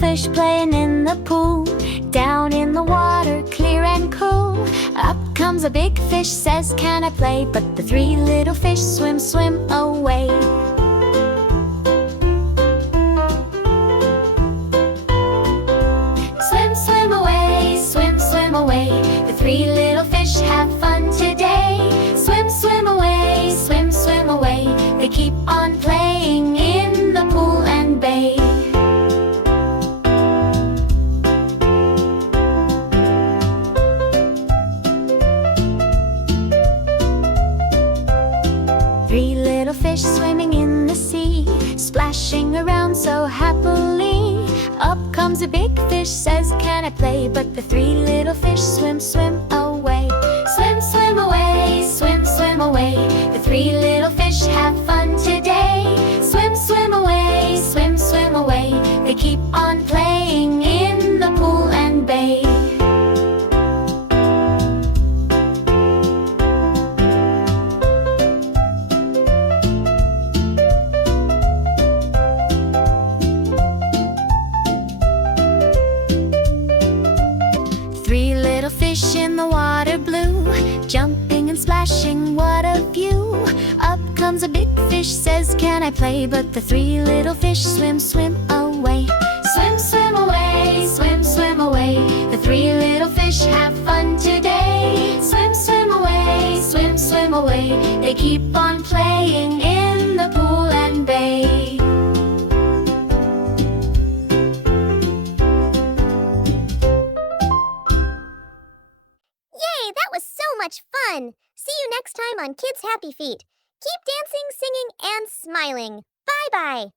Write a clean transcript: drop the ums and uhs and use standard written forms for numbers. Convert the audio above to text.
fish playing in the pool, down in the water, clear and cool. Up comes a big fish, says, "Can I play?" But the three little fish swim, swim away. Swim, swim away, swim, swim away. The three little fish have fun today. Swim, swim away, swim, swim away. They keep on playing in the pool and bay. Three little fish swimming in the sea, splashing around so happily. Up comes a big fish, says, "Can I play?" But the three little fish swim, swim away. Swim, swim away, swim, swim away. The three little fish have fun today. Swim, swim away, swim, swim away. They keep on playing in the pool and bay. Three little fish in the water blue, jumping and splashing, what a view. Up comes a big fish, says, "Can I play?" But the three little fish swim, swim away. Swim, swim away, swim, swim away. The three little fish have fun today. Swim, swim away, swim, swim away. They keep on playing in the pool and bay. Yay, that was so much fun! See you next time on Kids Happy Feet. Keep dancing, singing, and smiling. Bye-bye!